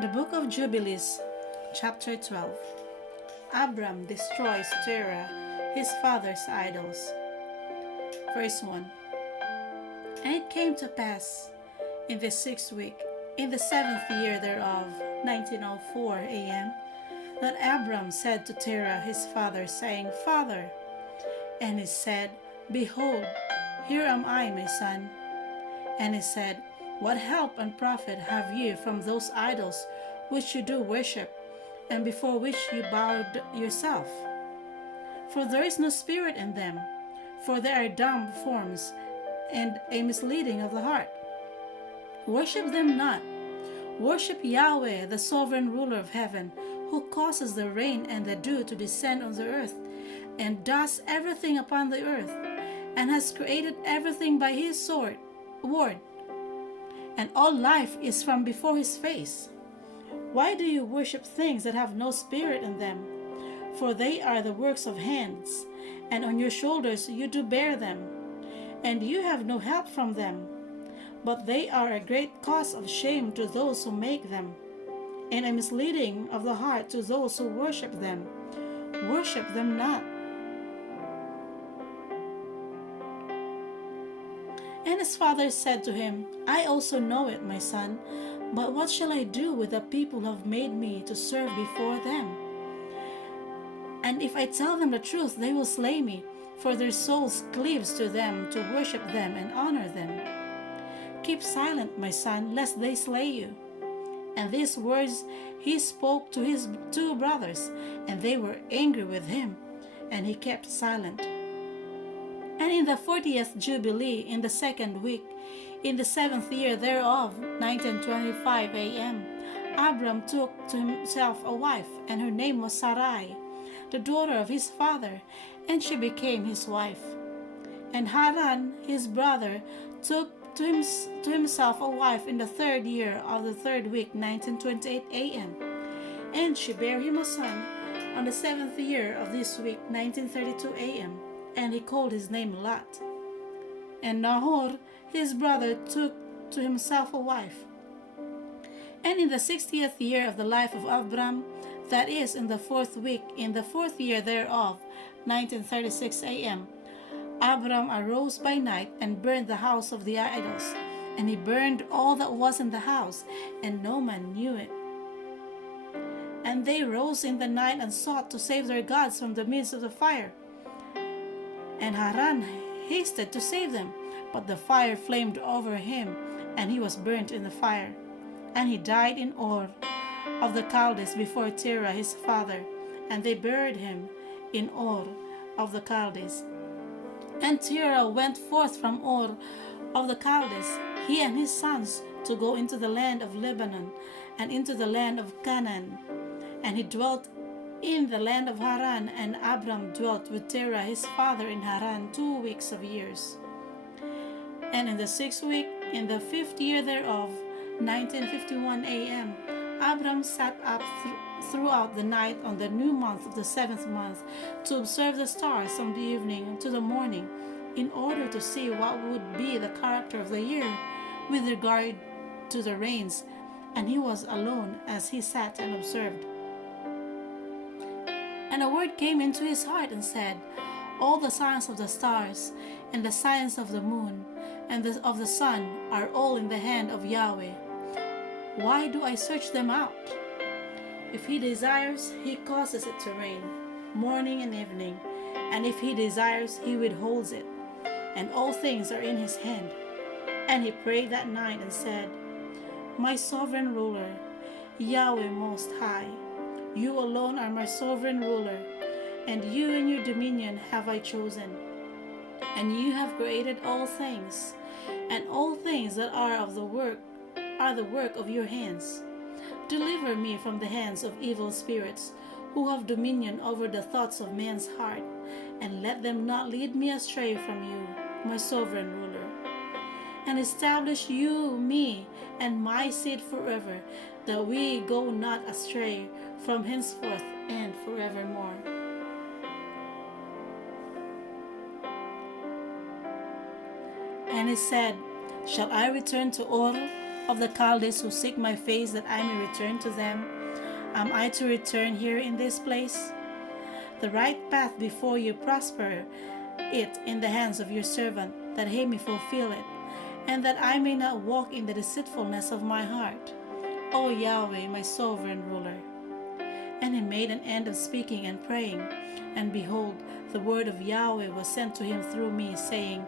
The Book of Jubilees, chapter 12. Abram destroys Terah, his father's idols. Verse 1. And it came to pass in the 6th week, in the 7th year thereof, 1904 a.m., that Abram said to Terah his father, saying, Father. And he said, Behold, here am I, my son. And he said, What help and profit have you from those idols which you do worship, and before which you bowed yourself? For there is no spirit in them, for they are dumb forms, and a misleading of the heart. Worship them not. Worship Yahweh, the sovereign ruler of heaven, who causes the rain and the dew to descend on the earth, and does everything upon the earth, and has created everything by his word, and all life is from before his face. Why do you worship things that have no spirit in them? For they are the works of hands, and on your shoulders you do bear them, and you have no help from them. But they are a great cause of shame to those who make them, and a misleading of the heart to those who worship them. Worship them not. And his father said to him, I also know it, my son, but what shall I do with the people who have made me to serve before them? And if I tell them the truth, they will slay me, for their souls cleaves to them to worship them and honor them. Keep silent, my son, lest they slay you. And these words he spoke to his 2 brothers, and they were angry with him, and he kept silent. And in the 40th Jubilee, in the 2nd week, in the 7th year thereof, 1925 a.m., Abram took to himself a wife, and her name was Sarai, the daughter of his father, and she became his wife. And Haran, his brother, took to himself a wife in the 3rd year of the 3rd week, 1928 a.m., and she bare him a son on the 7th year of this week, 1932 a.m., and he called his name Lot. And Nahor, his brother, took to himself a wife. And in the 60th year of the life of Abram, that is, in the 4th week, in the 4th year thereof, 1936 a.m., Abram arose by night and burned the house of the idols, and he burned all that was in the house, and no man knew it. And they rose in the night and sought to save their gods from the midst of the fire. And Haran hasted to save them, but the fire flamed over him, and he was burnt in the fire. And he died in Ur of the Chaldees before Terah his father, and they buried him in Ur of the Chaldees. And Terah went forth from Ur of the Chaldees, he and his sons, to go into the land of Lebanon, and into the land of Canaan. And he dwelt in the land of Haran, and Abram dwelt with Terah his father in Haran 2 weeks of years. And in the 6th week, in the 5th year thereof, 1951 a.m., Abram sat up throughout the night on the new month of the 7th month to observe the stars from the evening to the morning, in order to see what would be the character of the year with regard to the rains. And he was alone as he sat and observed. And a word came into his heart and said, All the signs of the stars, and the signs of the moon, and of the sun are all in the hand of Yahweh. Why do I search them out? If he desires, he causes it to rain, morning and evening, and if he desires, he withholds it, and all things are in his hand. And he prayed that night and said, My sovereign ruler, Yahweh Most High, you alone are my sovereign ruler, and you and your dominion have I chosen. And you have created all things, and all things that are the work of your hands. Deliver me from the hands of evil spirits, who have dominion over the thoughts of man's heart, and let them not lead me astray from you, my sovereign ruler. And establish you me and my seed forever, that we go not astray from henceforth and forevermore. And he said, Shall I return to Ur of the Chaldees who seek my face, that I may return to them? Am I to return here in this place? The right path before you, prosper it in the hands of your servant, that he may fulfill it, and that I may not walk in the deceitfulness of my heart. O Yahweh, my sovereign ruler. And he made an end of speaking and praying. And behold, the word of Yahweh was sent to him through me, saying,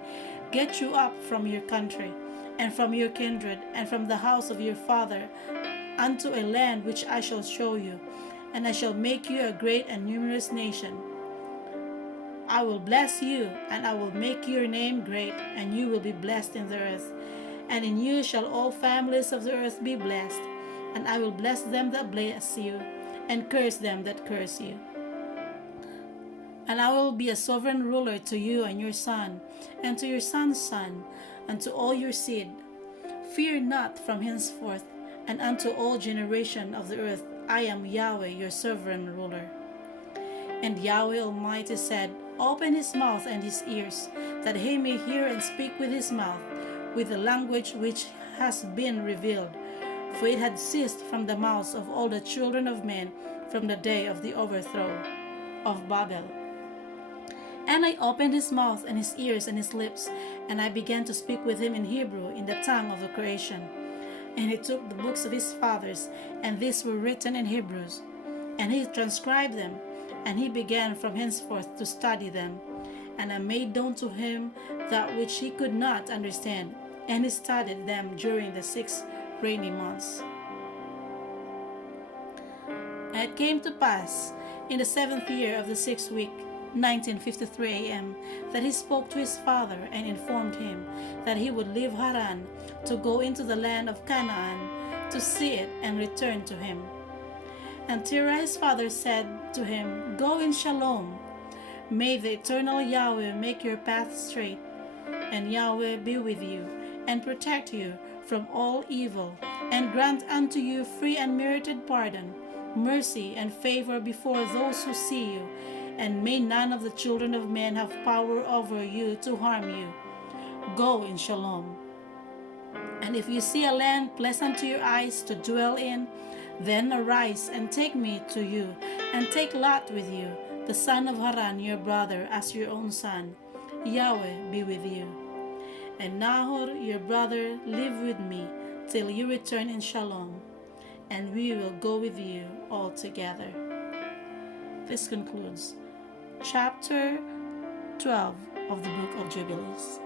Get you up from your country, and from your kindred, and from the house of your father, unto a land which I shall show you, and I shall make you a great and numerous nation. I will bless you, and I will make your name great, and you will be blessed in the earth. And in you shall all families of the earth be blessed. And I will bless them that bless you, and curse them that curse you. And I will be a sovereign ruler to you and your son, and to your son's son, and to all your seed. Fear not from henceforth, and unto all generation of the earth. I am Yahweh, your sovereign ruler. And Yahweh Almighty said, Open his mouth and his ears, that he may hear and speak with his mouth, with the language which has been revealed. For it had ceased from the mouths of all the children of men from the day of the overthrow of Babel. And I opened his mouth and his ears and his lips, and I began to speak with him in Hebrew, in the tongue of the creation. And he took the books of his fathers, and these were written in Hebrews, and he transcribed them, and he began from henceforth to study them. And I made known to him that which he could not understand, and he studied them during the 6 rainy months. And it came to pass, in the 7th year of the 6th week, 1953 a.m., that he spoke to his father and informed him that he would leave Haran to go into the land of Canaan to see it and return to him. And Terah his father said to him, Go in shalom. May the eternal Yahweh make your path straight, and Yahweh be with you, and protect you from all evil, and grant unto you free and merited pardon, mercy and favor before those who see you, and may none of the children of men have power over you to harm you. Go in shalom. And if you see a land pleasant to your eyes to dwell in, then arise and take me to you, and take Lot with you, the son of Haran your brother, as your own son. Yahweh be with you. And Nahor your brother live with me till you return in shalom, and we will go with you all together. This concludes chapter 12 of the book of Jubilees.